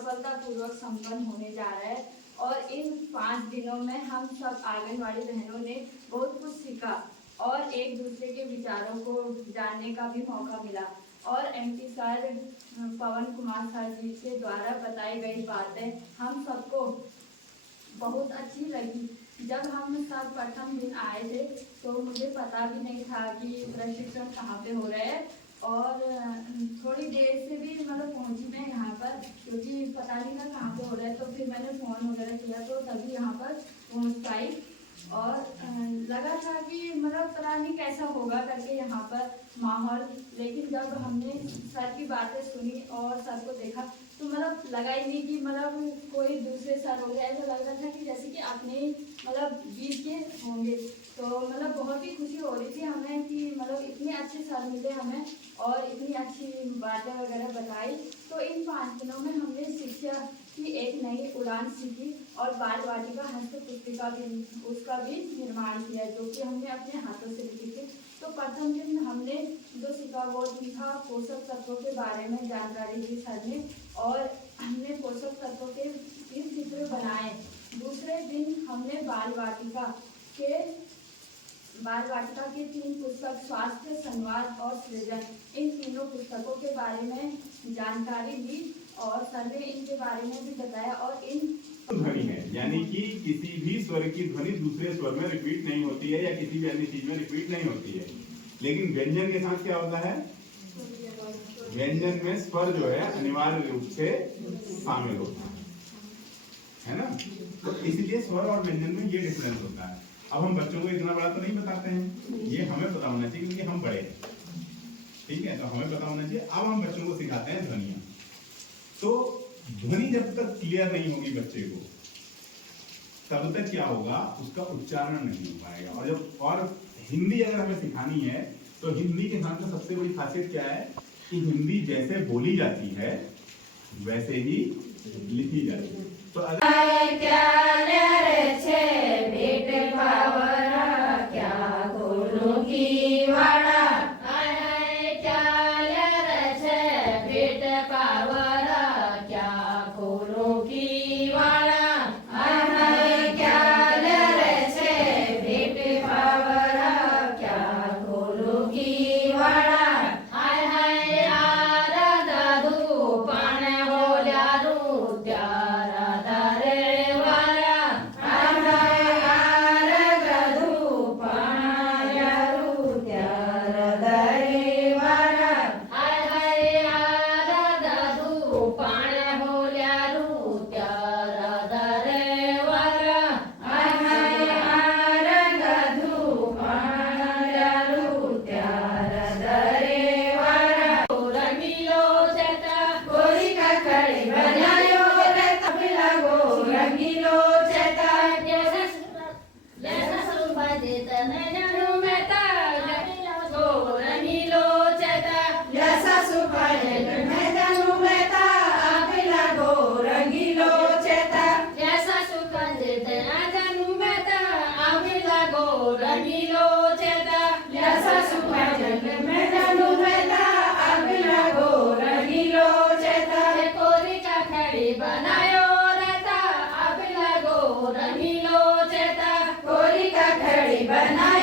सफलतापूर्वक संपन्न होने जा रहा है और इन 5 दिनों में हम सब आंगनवाड़ी बहनों ने बहुत कुछ सीखा और एक दूसरे के विचारों को जानने का भी मौका मिला और एमपी सर पवन कुमार सर जी के द्वारा बताई गई बातें हम सबको बहुत अच्छी लगी। जब हम सब प्रथम दिन आए थे तो मुझे पता भी नहीं था कि प्रशिक्षण कहाँ पे हो रहा है और थोड़ी देर से भी मतलब पहुंची मैं यहाँ पर क्योंकि पता नहीं था कहाँ पे हो रहा है, तो फिर मैंने फ़ोन वगैरह किया तो तभी यहाँ पर पहुँच पाई और लगा था कि मतलब पता नहीं कैसा होगा करके यहाँ पर माहौल, लेकिन जब हमने सर की बातें सुनी और सर को देखा तो मतलब लगा ही नहीं कि मतलब कोई दूसरे सर हो गए, ऐसा लग रहा था कि जैसे कि अपने मतलब बीच के होंगे। तो मतलब बहुत ही खुशी हो रही थी हमें कि मतलब इतने अच्छे सर मिले हमें और इतनी अच्छी बातें वगैरह बताई। तो इन 5 दिनों में हमने शिक्षा की एक नई उड़ान सीखी और बाल वाटिका हस्त पुस्तिका भी उसका भी निर्माण किया जो कि हमने अपने हाथों से लिखी थी। तो प्रथम दिन हमने जो सीखा वो था पोषक तत्वों के बारे में जानकारी दी सर ने और हमने पोषक तत्वों के 3 चित्र बनाए। दूसरे दिन हमने बाल वाटिका के 3 पुस्तक स्वास्थ्य, संवाद और सृजन, इन तीनों पुस्तकों के बारे में जानकारी दी और सर ने इनके बारे में भी बताया और इन ध्वनि है यानी कि किसी भी स्वर की ध्वनि दूसरे स्वर में रिपीट नहीं होती है या किसी भी अन्य चीज में रिपीट नहीं होती है, लेकिन व्यंजन के साथ क्या होता है, व्यंजन में स्वर जो है अनिवार्य रूप से शामिल होता है ना। तो इसलिए स्वर और व्यंजन में ये डिफरेंस होता है। अब हम बच्चों को इतना बड़ा तो नहीं बताते हैं, ये हमें पता होना चाहिए क्योंकि हम बड़े हैं, ठीक है, तो हमें पता होना चाहिए। अब हम बच्चों को सिखाते हैं ध्वनियां। तो ध्वनि जब तक क्लियर नहीं होगी बच्चे को तब तक क्या होगा, उसका उच्चारण नहीं हो पाएगा। और हिंदी अगर हमें सिखानी है तो हिंदी के साथ में सबसे बड़ी खासियत क्या है कि हिंदी जैसे बोली जाती है वैसे ही लिखी जाती है। तो बनायो रहता अब लगो रंगीलो चेता कोरी का खड़ी बनायो।